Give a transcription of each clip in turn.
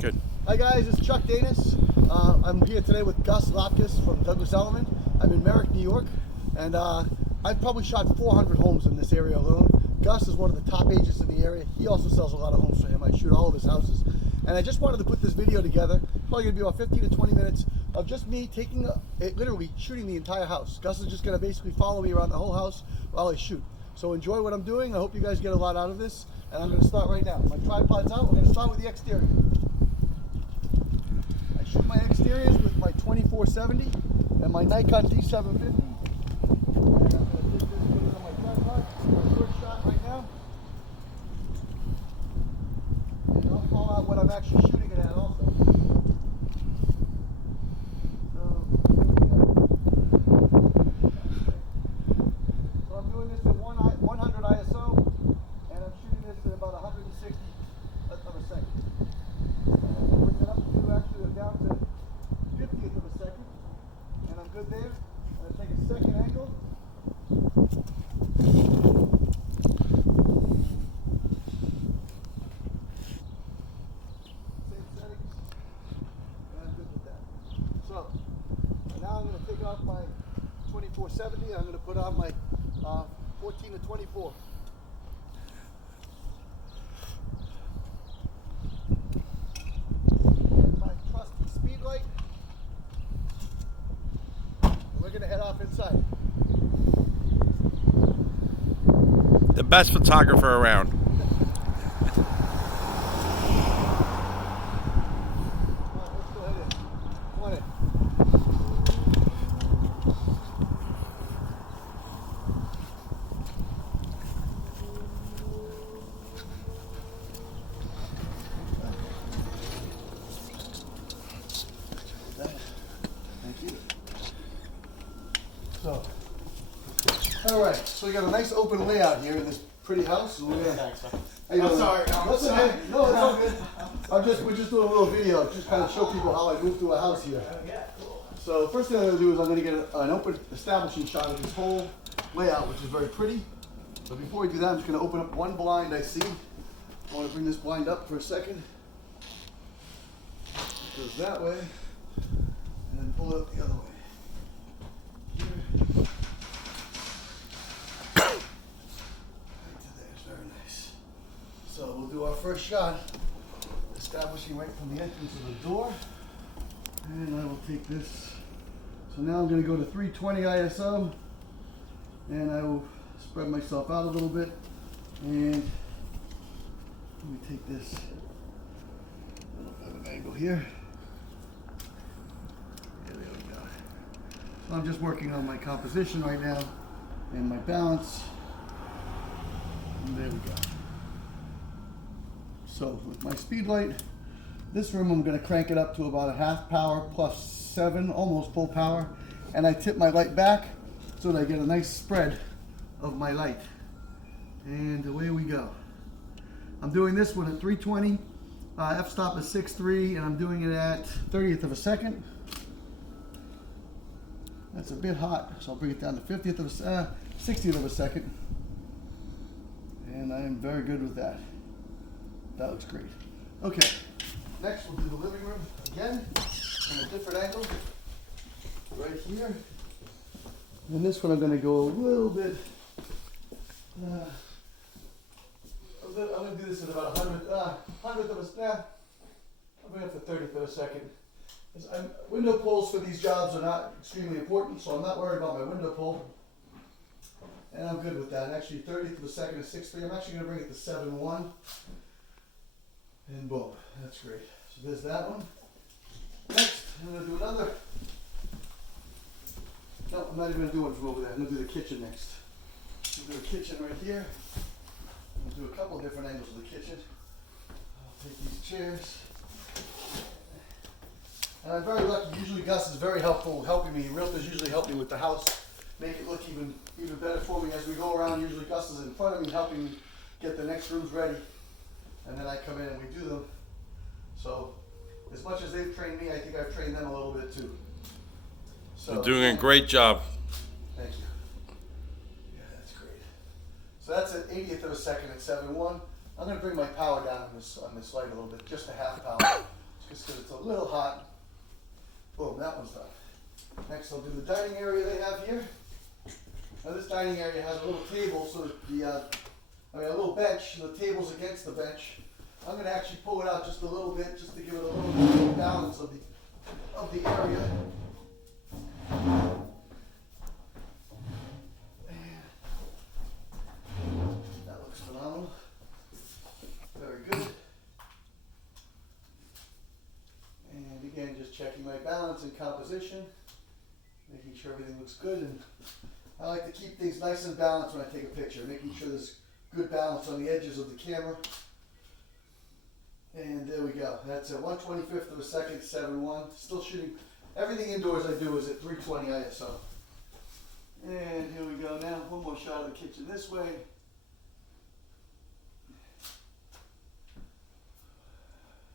Good. Hi guys, it's Chuck Danis. I'm here today with Gus Lapkus from Douglas Elliman. I'm in Merrick, New York, and I've probably shot 400 homes in this area alone. Gus is one of the top agents in the area. He also sells a lot of homes for him. I shoot all of his houses. And I just wanted to put this video together. Probably gonna be about 15 to 20 minutes of just me taking, literally shooting the entire house. Gus is just gonna basically follow me around the whole house while I shoot. So enjoy what I'm doing. I hope you guys get a lot out of this. And I'm gonna start right now. My tripod's out. We're gonna start with the exterior. I shoot my exteriors with my 2470 and my Nikon D750. And I'm gonna take this, put it on my tripod. My first shot right now. And I'll call out what I'm actually shooting it at also. So, here we go. So I'm doing this at 100 ISO, and I'm shooting this at about 160 of a second. And bring it up to actually down to 50th of a second, and I'm good there. And I take a second angle. Same settings, and I'm good with that. So now I'm going to take off my 2470 and I'm going to put on my 14 to 24. And my trusty speed light. And we're going to head off inside. The best photographer around. Come on, let's go ahead in. Come on in. Thank you. So, all right. So we got a nice open layout here in this pretty house. So we're gonna. How you doing? sorry. That's okay. No, it's all good. We're just doing a little video, just kind of show people how I moved through a house here. So first thing I'm gonna do is I'm gonna get an open establishing shot of this whole layout, which is very pretty. But before we do that, I'm just gonna open up one blind I see. I want to bring this blind up for a second. It goes that way, and then pull it up the other way. Here. Right to there, it's very nice. So we'll do our first shot, establishing right from the entrance of the door. And I will take this. So now I'm going to go to 320 ISO, and I will spread myself out a little bit. And let me take this little bit of an angle here. There we go. So I'm just working on my composition right now and my balance. And there we go. So with my speed light, this room I'm going to crank it up to about a half power plus 7, almost full power. And I tip my light back so that I get a nice spread of my light. And away we go. I'm doing this one at 320. F-stop is 6.3 and I'm doing it at 30th of a second. That's a bit hot, so I'll bring it down to 50th of a 60th of a second. And I am very good with that. That looks great. Okay, next we'll do the living room again from a different angle. Right here. And this one I'm going to go a little bit. I'm going to do this at about 100th of a snap. I'll bring it up to 30th of a second. Window pulls for these jobs are not extremely important, so I'm not worried about my window pull. And I'm good with that. Actually, 30th of a second is 6.3. I'm actually going to bring it to 7.1. And boom, that's great. So there's that one. Next, I'm going to do another. No, I'm not even going to do one from over there. I'm going to do the kitchen next. I'm going to do a kitchen right here. I'm going to do a couple of different angles of the kitchen. I'll take these chairs. And I'm very lucky. Usually Gus is very helpful helping me. Realtors usually help me with the house, make it look even better for me as we go around. Usually Gus is in front of me helping me get the next rooms ready. And then I come in and we do them. So as much as they've trained me, I think I've trained them a little bit too. So, You're doing a great job. Thank you. Yeah, that's great. So that's at 80th of a second at 7.1. I'm going to bring my power down on this light a little bit, just a half power. just because it's a little hot. Boom, that one's done. Next I'll do the dining area they have here. Now this dining area has a little table, so that a little bench, and the table's against the bench. I'm going to actually pull it out just a little bit, just to give it a little bit of balance of the area. That looks phenomenal. Very good. And again, just checking my balance and composition, making sure everything looks good. And I like to keep things nice and balanced when I take a picture, making sure there's good balance on the edges of the camera. And there we go. That's at 1/25th of a second, 7:1. Still shooting. Everything indoors I do is at 320 ISO. And here we go now. One more shot of the kitchen this way.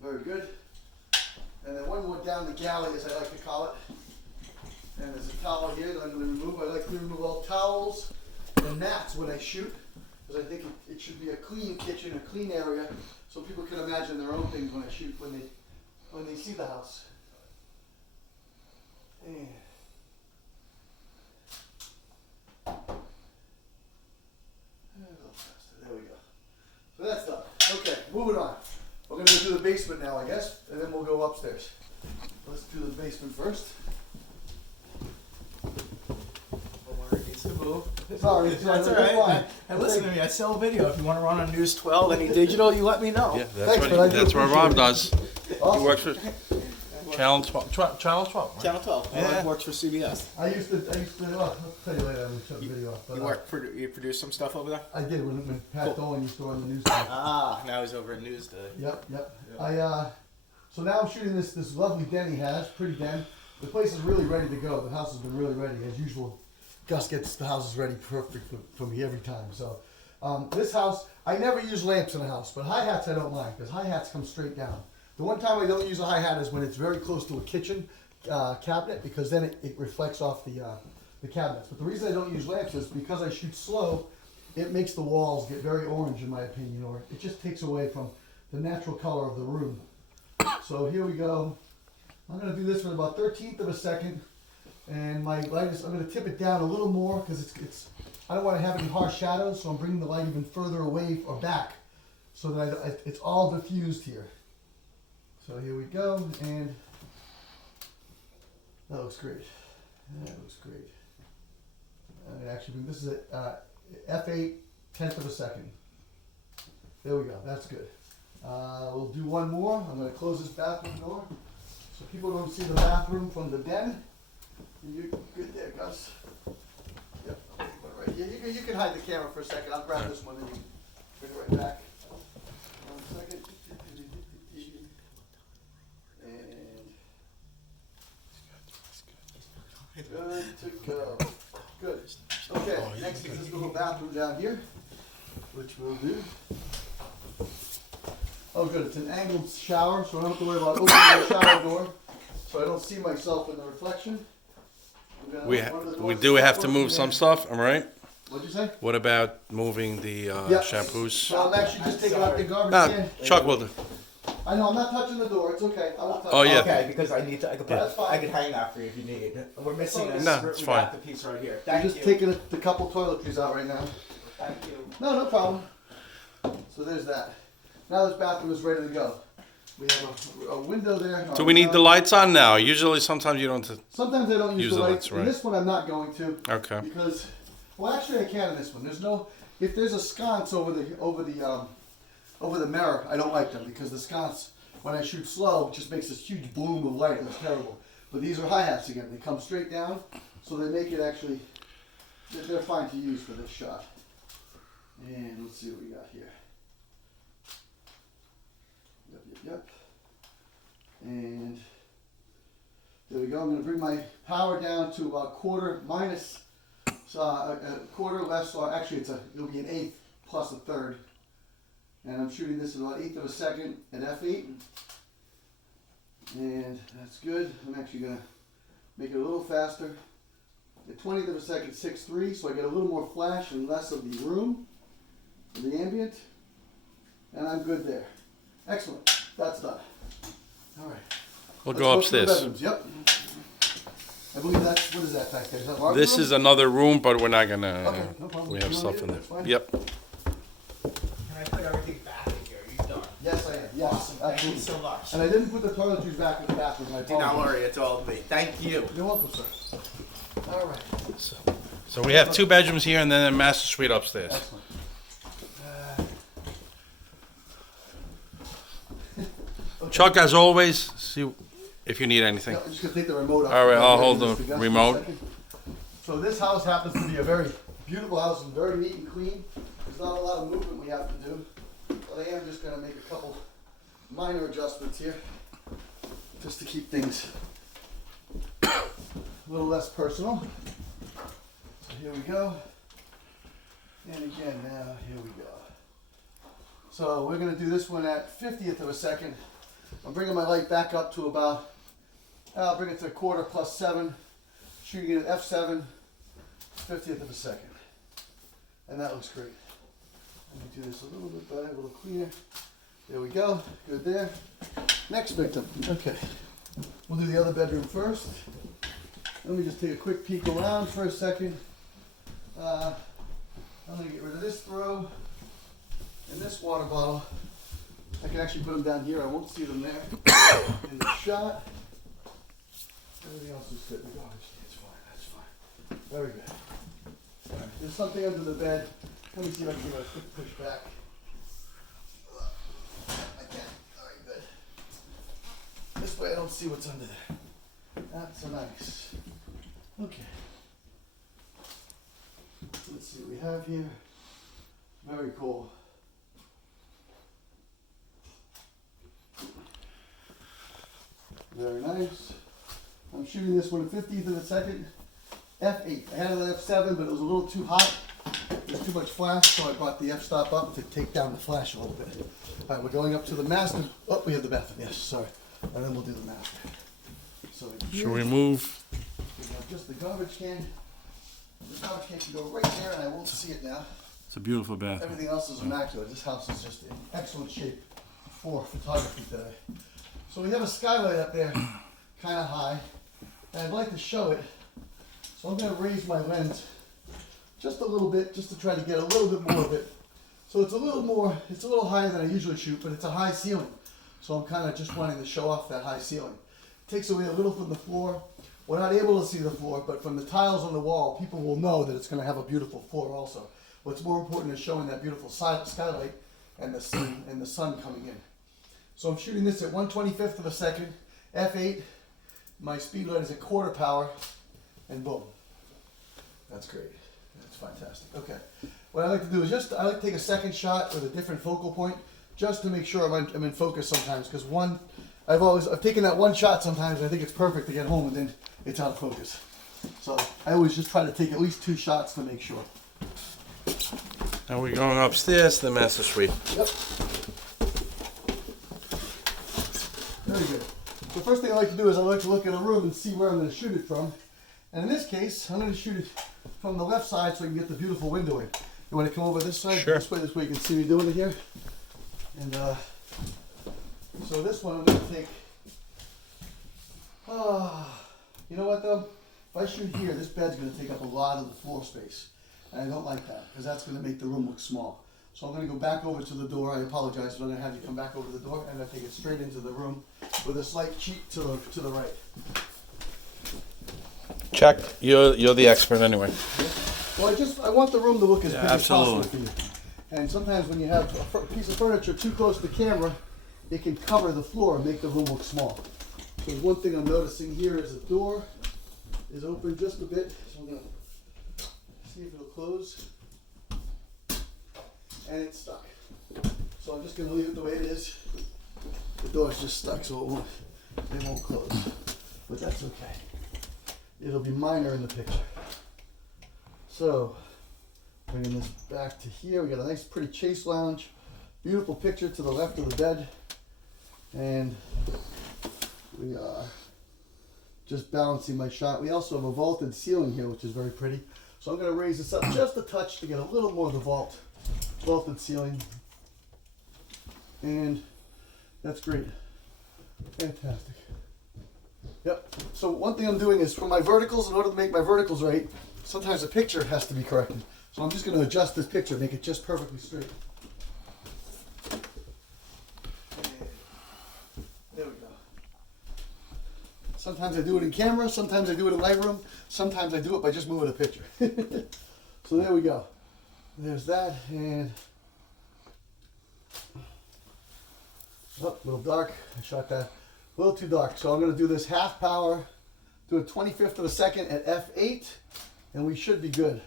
Very good. And then one more down the galley, as I like to call it. And there's a towel here that I'm going to remove. I like to remove all towels and mats when I shoot, because I think it should be a clean kitchen, a clean area, so people can imagine their own things when I shoot, when they see the house. And a little faster. There we go. So that's done. Okay, moving on. We're going to do the basement now, I guess, and then we'll go upstairs. Let's do the basement first. Sorry, That's all right. And listen to me, I sell video. If you want to run on News 12, any digital, you let me know. Yeah, Thanks, man, I do that's what Rob appreciate it. does. Awesome. He works for Channel 12. Channel 12. Right? Channel 12. Yeah. I works for CBS. I used to, I'll tell you later, I'm going to shut the video off. But, You produce some stuff over there? I did when Pat Dolan used to run the news. Ah, now he's over at Newsday. Yep. So now I'm shooting this lovely den he has, pretty den. The place is really ready to go. The house has been really ready. As usual, Gus gets the houses ready perfect for me every time. So this house, I never use lamps in a house, but hi-hats I don't mind, because hi-hats come straight down. The one time I don't use a hi-hat is when it's very close to a kitchen cabinet, because then it reflects off the cabinets. But the reason I don't use lamps is because I shoot slow, it makes the walls get very orange in my opinion, or it just takes away from the natural color of the room. So here we go. I'm going to do this for about 1/13 of a second. And my light is, I'm going to tip it down a little more because I don't want to have any harsh shadows, so I'm bringing the light even further away or back so that it's all diffused here. So here we go, and that looks great. That looks great. Actually, this is at f8, 1/10 of a second. There we go, that's good. We'll do one more. I'm going to close this bathroom door so people don't see the bathroom from the den. You good there, Gus? Yep. Right here. You can hide the camera for a second. I'll grab this one and you bring it right back. 1 second. And good to go. Good. Okay. Next is this little bathroom down here, which we'll do. Oh, good. It's an angled shower, so I don't have to worry about opening the shower door, so I don't see myself in the reflection. We do have to move some stuff, am I right? What'd you say? What about moving the Yep. shampoos? So I'm actually just taking out the garbage No, can. Chuck will do. I know, I'm not touching the door. It's okay. I won't touch Oh, it. yeah. Okay, because I need to. I could, That's fine. I could hang that for you if you need. We're missing this. No, it's we fine. got the piece right here. I'm Thank just you. taking the couple toiletries out right now. Thank you. No problem. So there's that. Now this bathroom is ready to go. We have a window there. Do we need the lights on now? Usually, sometimes you don't. Sometimes I don't use Use the the lights. lights, right. In this one I'm not going to. Okay. Because, well, actually I can in this one. There's no, if there's a sconce over the mirror, I don't like them because the sconce, when I shoot slow, just makes this huge bloom of light. It's terrible. But these are hi-hats again. They come straight down, so they make it actually, they're fine to use for this shot. And let's see what we got here. Yep. And there we go. I'm going to bring my power down to about quarter minus, so a quarter less, so actually it'll be an 1/8 plus a 1/3. And I'm shooting this at about 1/8 of a second at f8. And that's good. I'm actually going to make it a little faster. At 20th of a second, 6.3, so I get a little more flash and less of the room, of the ambient. And I'm good there. Excellent. That's done. All right. We'll Let's go through the upstairs. bedrooms. Yep. I believe that's, what is that back there? Is that laundry This room? is another room, but we're not gonna. Okay, no problem. We have You stuff want in it? there. That's fine. Yep. Can I put everything back in here? You done? Yes, I am. Yes, Awesome. Thank you absolutely. so much. And I didn't put the toiletries back in the bathroom. I Do not apologize. worry, it's all me. Thank you. You're welcome, sir. All right. So we have 2 bedrooms here and then a master suite upstairs. Excellent. Chuck, as always, see if you need anything. Yeah, I'm just gonna take the remote off. All right, I'll Yeah, hold just the for a remote. second. So this house happens to be a very beautiful house and very neat and clean. There's not a lot of movement we have to do, but I am just gonna make a couple minor adjustments here, just to keep things a little less personal. So here we go. And again, now here we go. So we're gonna do this one at 50th of a second. I'm bringing my light back up to about, I'll bring it to 1/4 plus 7, shooting it at f7, 50th of a second. And that looks great. Let me do this a little bit better, a little cleaner. There we go, good there. Next victim, okay. We'll do the other bedroom first. Let me just take a quick peek around for a second. I'm gonna get rid of this throw and this water bottle. I can actually put them down here. I won't see them there. In the shot. Everything else is good. The garbage can's fine. That's fine. Very good. All right. There's something under the bed. Let me see if I can give it a quick push back. I can. All right, good. This way I don't see what's under there. That's so nice. Okay. Let's see what we have here. Very cool. Very nice. I'm shooting this one at 50th of a second. F8. I had it at F7, but it was a little too hot. There's too much flash, so I brought the f-stop up to take down the flash a little bit. All right, we're going up to the master. Oh, we have the bathroom. Yes, sorry. And then we'll do the master. So here, Should we move? we have just the garbage can. The garbage can can go right there, and I won't see it now. It's a beautiful bathroom. Everything else is immaculate. This house is just in excellent shape for photography today. So we have a skylight up there, kind of high, and I'd like to show it. So I'm going to raise my lens just a little bit, just to try to get a little bit more of it. So it's a little higher than I usually shoot, but it's a high ceiling. So I'm kind of just wanting to show off that high ceiling. Takes away a little from the floor. We're not able to see the floor, but from the tiles on the wall, people will know that it's going to have a beautiful floor also. What's more important is showing that beautiful skylight and the sun coming in. So I'm shooting this at 1/25th of a second, f8. My speed light is at 1/4 power, and boom. That's great. That's fantastic. Okay. What I like to do is I like to take a second shot with a different focal point, just to make sure I'm in focus sometimes. Because I've taken that one shot sometimes, and I think it's perfect to get home, and then it's out of focus. So I always just try to take at least 2 shots to make sure. Now we're going upstairs to the master suite. Yep. Very good. The first thing I like to do is I like to look at a room and see where I'm going to shoot it from. And in this case, I'm going to shoot it from the left side so I can get the beautiful window in. You want to come over this side? Sure. This way you can see me doing it here. And so this one I'm going to take. You know what though? If I shoot here, this bed's going to take up a lot of the floor space. And I don't like that because that's going to make the room look small. So I'm going to go back over to the door. I apologize, but I'm going to have you come back over to the door, and I take it straight into the room with a slight cheek to the right. Check. You're the expert anyway. Well, I want the room to look as big as possible absolutely. for you. And sometimes when you have a piece of furniture too close to the camera, it can cover the floor and make the room look small. So one thing I'm noticing here is the door is open just a bit. So I'm going to see if it'll close. And it's stuck. So I'm just going to leave it the way it is. The door's just stuck, so it won't close. But that's okay. It'll be minor in the picture. So, bringing this back to here, we got a nice pretty chase lounge. Beautiful picture to the left of the bed. And we are just balancing my shot. We also have a vaulted ceiling here, which is very pretty. So I'm going to raise this up just a touch to get a little more of the vaulted ceiling. And that's great. Fantastic. Yep. So one thing I'm doing is for my verticals, in order to make my verticals right, sometimes the picture has to be corrected. So I'm just going to adjust this picture, make it just perfectly straight. There we go. Sometimes I do it in camera, sometimes I do it in Lightroom, sometimes I do it by just moving a picture. So there we go. There's that, and oh, a little dark. I shot that a little too dark. So I'm going to do this half power, do a 25th of a second at f8, and we should be good.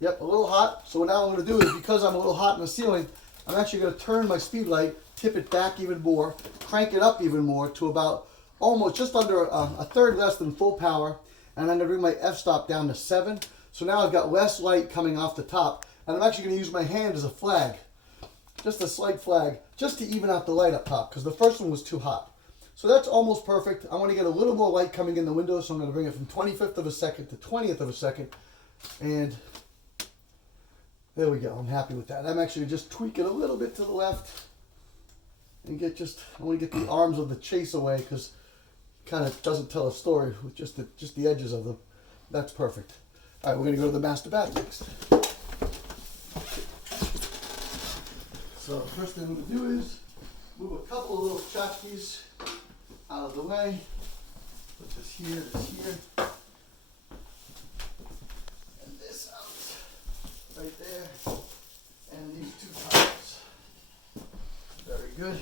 Yep, a little hot. So what now I'm going to do is, because I'm a little hot in the ceiling, I'm actually going to turn my speed light, tip it back even more, crank it up even more to about almost just under a third less than full power, and I'm going to bring my f-stop down to 7. So now I've got less light coming off the top, and I'm actually going to use my hand as a flag, just a slight flag, just to even out the light up top, because the first one was too hot. So that's almost perfect. I want to get a little more light coming in the window, so I'm going to bring it from 25th of a second to 20th of a second, and there we go. I'm happy with that. I'm actually just tweak it a little bit to the left, and get just, I want to get the arms of the chase away, because it kind of doesn't tell a story with just the edges of them. That's perfect. All right, we're going to go to the master bath next. So the first thing I'm going to do is move a couple of little tchotchkes out of the way. Put this here, and this out, right there, and these two towels. Very good.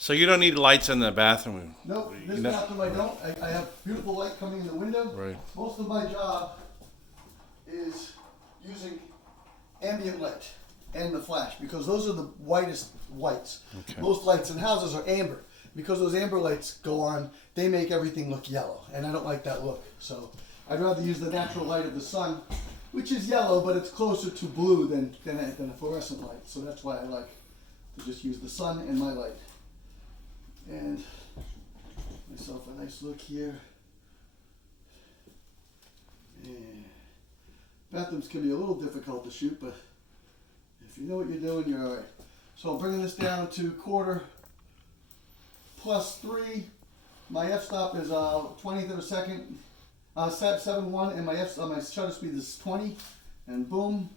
So you don't need lights in the bathroom? Nope, this You know- bathroom I don't. I have beautiful light coming in the window. Right. Most of my job is using ambient light and the flash, because those are the whitest whites. Okay. Most lights in houses are amber. Because those amber lights go on, they make everything look yellow, and I don't like that look. So I'd rather use the natural light of the sun, which is yellow, but it's closer to blue than a fluorescent light. So that's why I like to just use the sun and my light. And myself a nice look here. And bathrooms can be a little difficult to shoot, but if you know what you're doing, you're all right. So I'm bringing this down to quarter plus 3. My f-stop is 20th of a second, 7.1, and my shutter speed is 20, and boom.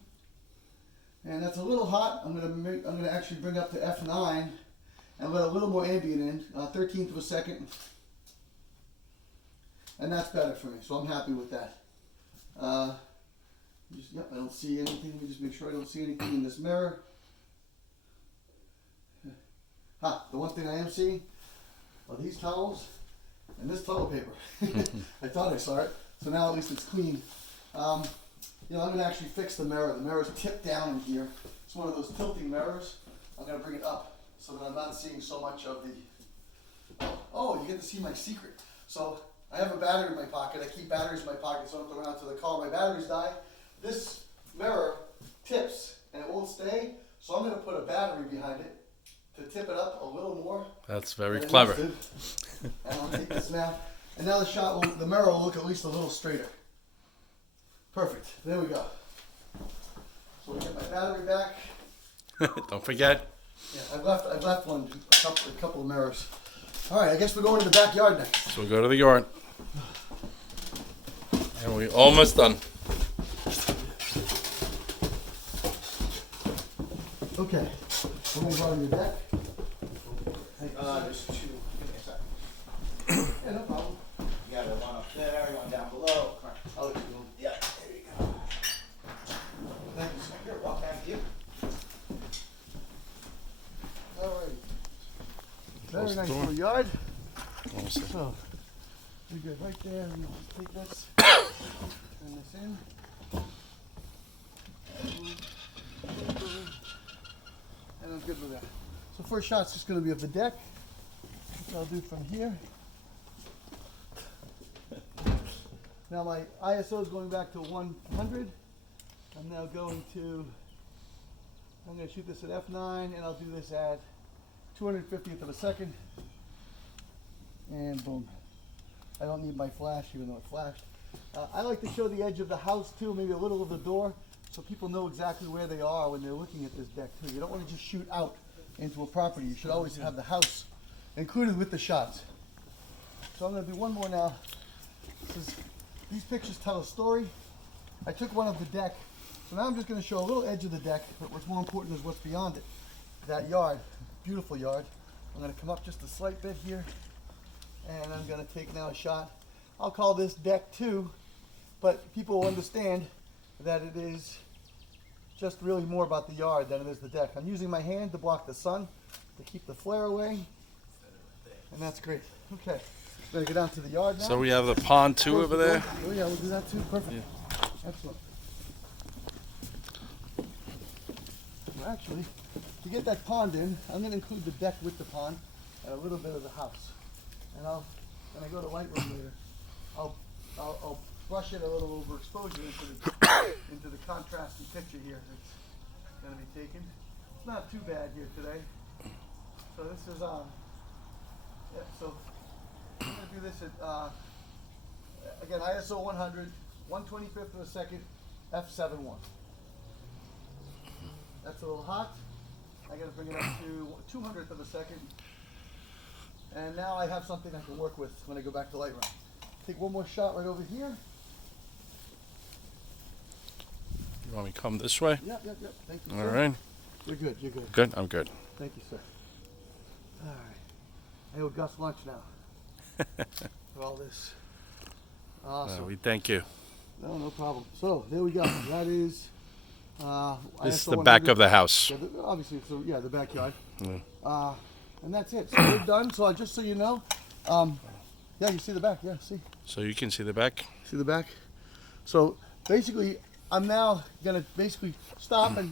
And that's a little hot. I'm gonna actually bring up to f9 and let a little more ambient in, 13th of a second, and that's better for me. So I'm happy with that. Yep, I don't see anything. Let me just make sure I don't see anything in this mirror. The one thing I am seeing are these towels and this toilet paper. I thought I saw it, so now at least it's clean. I'm going to actually fix the mirror. The mirror's tipped down in here. It's one of those tilting mirrors. I'm going to bring it up so that I'm not seeing so much of the... Oh, you get to see my secret. So I have a battery in my pocket. I keep batteries in my pocket so I don't have to run out to the car. My batteries die. This mirror tips and it won't stay, so I'm going to put a battery behind it to tip it up a little more. That's very clever. And I'll take this now. And now the mirror will look at least a little straighter. Perfect. There we go. So we get my battery back. Don't forget. Yeah, I've left one, a couple of mirrors. All right, I guess we're going to the backyard next. So we go to the yard. And we're almost done. Okay, we're going to go on your deck. There's 2. Give me a second. Yeah, no problem. You got one up there, one down below. I'll let you go. Yeah, there you go. Thank you, sir. You're welcome. Thank you. All right. Very Close the nice door. little yard. Almost there. So, we good right there. We just take this, turn this in. And I'm good with that. So first shot's just going to be of the deck, which I'll do from here. Now my ISO is going back to 100. I'm now going to shoot this at f9, and I'll do this at 250th of a second. And boom. I don't need my flash, even though it flashed. I like to show the edge of the house too, maybe a little of the door, so people know exactly where they are when they're looking at this deck too. You don't want to just shoot out into a property. You should always have the house included with the shots. So I'm going to do one more now. These pictures tell a story. I took one of the deck, so now I'm just going to show a little edge of the deck, but what's more important is what's beyond it. That yard, beautiful yard. I'm going to come up just a slight bit here, and I'm going to take now a shot. I'll call this deck 2, but people will understand that it is just really more about the yard than it is the deck. I'm using my hand to block the sun, to keep the flare away, and that's great. Okay, gonna get down to the yard now. So we have the pond too over there. Oh yeah, we'll do that too. Perfect. Yeah. Excellent. Well, actually, to get that pond in, I'm gonna include the deck with the pond and a little bit of the house. And when I go to Lightroom later, I'll brush it a little overexposure into the contrasting picture here that's going to be taken. It's not too bad here today. So this is yeah, so I'm going to do this at again ISO 100, 1/25th of a second, f7.1. That's a little hot. I got to bring it up to 200th of a second. And now I have something I can work with when I go back to Lightroom. Take one more shot right over here. You want me to come this way? Yep. Thank you, All sir. right. You're good. You're good. Good. I'm good. Thank you, sir. All right. I owe Gus lunch now for all this. Awesome. We thank you. No problem. So there we go. That is. This is ISO the back 100. of the house. Yeah, obviously, so yeah, the backyard. Mm. And that's it. So we're done. So just so you know, yeah, you see the back. Yeah, see. So you can see the back. See the back. So basically, I'm now gonna basically stop and